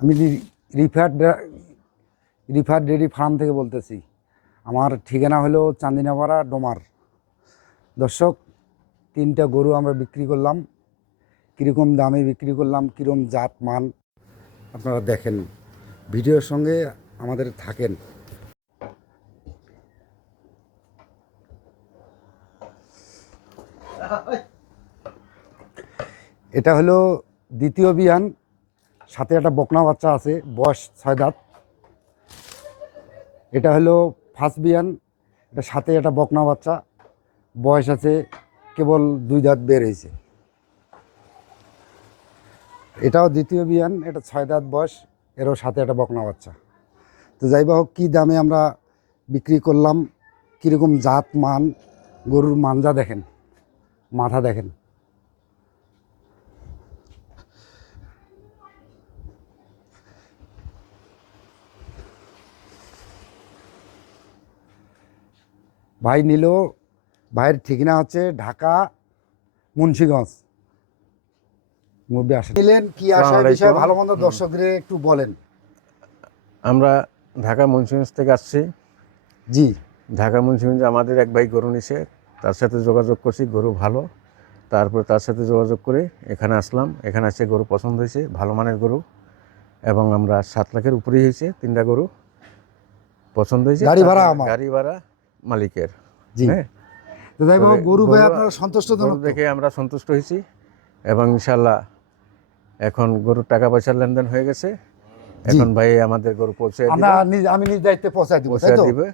আমি রিফার রিফার ডেয়ারি ফার্ম থেকে বলতেছি। আমার ঠিকানা হলো চান্দিনাপাড়া ডোমার। দর্শক, 3টা গরু আমরা বিক্রি করলাম। কীরকম দামে বিক্রি করলাম, কীরকম জাত মান, আপনারা দেখেন, ভিডিওর সঙ্গে আমাদের থাকেন। এটা হলো দ্বিতীয় বিয়ান, সাথে একটা বকনা বাচ্চা আছে, বয়স 6 দাঁত। এটা হলো ফার্স্ট বিয়ান, এটা সাথে একটা বকনা বাচ্চা, বয়স আছে কেবল 2 দাঁত বের হয়েছে। এটাও দ্বিতীয় বিয়ান, এটা 6 দাঁত বয়স, এরও সাথে একটা বকনা বাচ্চা। তো যাই বা হোক, কী দামে আমরা বিক্রি করলাম, কীরকম জাত মান, গরুর মানজা দেখেন, মাথা দেখেন। ভাই নিল, ভাইয়ের ঠিকানা হচ্ছে ঢাকা মুন্সিগঞ্জ। মুরব্বী আসেন, নিলেন কি আসার বিষয়ে ভালো মন্দ দর্শকদের একটু বলেন। আমরা ঢাকা মুন্সিগঞ্জ থেকে আসছি। জি, ঢাকা মুন্সিগঞ্জে আমাদের এক ভাই গরু নিছে, তার সাথে যোগাযোগ করছি, গরু ভালো। তারপরে তার সাথে যোগাযোগ করে এখানে আসলাম। এখানে এসে গরু পছন্দ হয়েছে, ভালো মানের গরু, এবং আমরা 7 লাখের উপরেই হয়েছে। 3টা গরু পছন্দ হয়েছে। গাড়ি ভাড়া আমার, গাড়ি ভাড়া মালিকের। জি। হ্যাঁ, তো যাই হোক, গরু ভাই আপনারা সন্তুষ্ট গরু দেখে আমরা সন্তুষ্ট হয়েছি, এবং ইনশাল্লাহ এখন গরুর টাকা পয়সার লেনদেন হয়ে গেছে। এখন ভাই আমাদের গরু পৌঁছে আমি নিজ দায়িত্বে পৌঁছায় দিবে।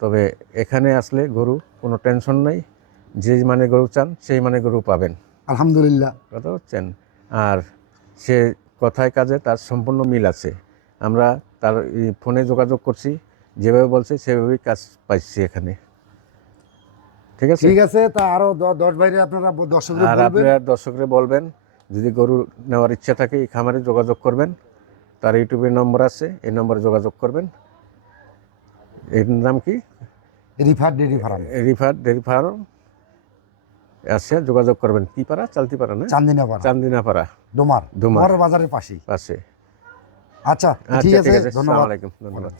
তবে এখানে আসলে গরু কোনো টেনশন নাই, যে মানে গরু চান সেই মানে গরু পাবেন, আলহামদুলিল্লাহ। কথা হচ্ছেন। আর সে কথায় কাজে তার সম্পূর্ণ মিল আছে। আমরা তার ফোনে যোগাযোগ করছি, যেভাবে বলছে সেভাবেই কাজ পাইছি এখানে। ঠিক আছে, ঠিক আছে। তা আরো 10 বাইরে আপনারা দর্শকরা বলবেন, যদি গরু নেওয়ার ইচ্ছা থাকে এই খামারে যোগাযোগ করবেন। তার ইউটিউবের নম্বর আছে, এই নম্বরে যোগাযোগ করবেন। এর নাম কি? রিফার ডেয়ারি ফার্ম। রিফার ডেয়ারি ফার্ম আসে যোগাযোগ করবেন। কি পাড়া? চালতিপাড়া না? চান্দিনাপাড়া, ডোমার বাজারের পাশে। পাশে। আচ্ছা, ঠিক আছে, ধন্যবাদ। ধন্যবাদ।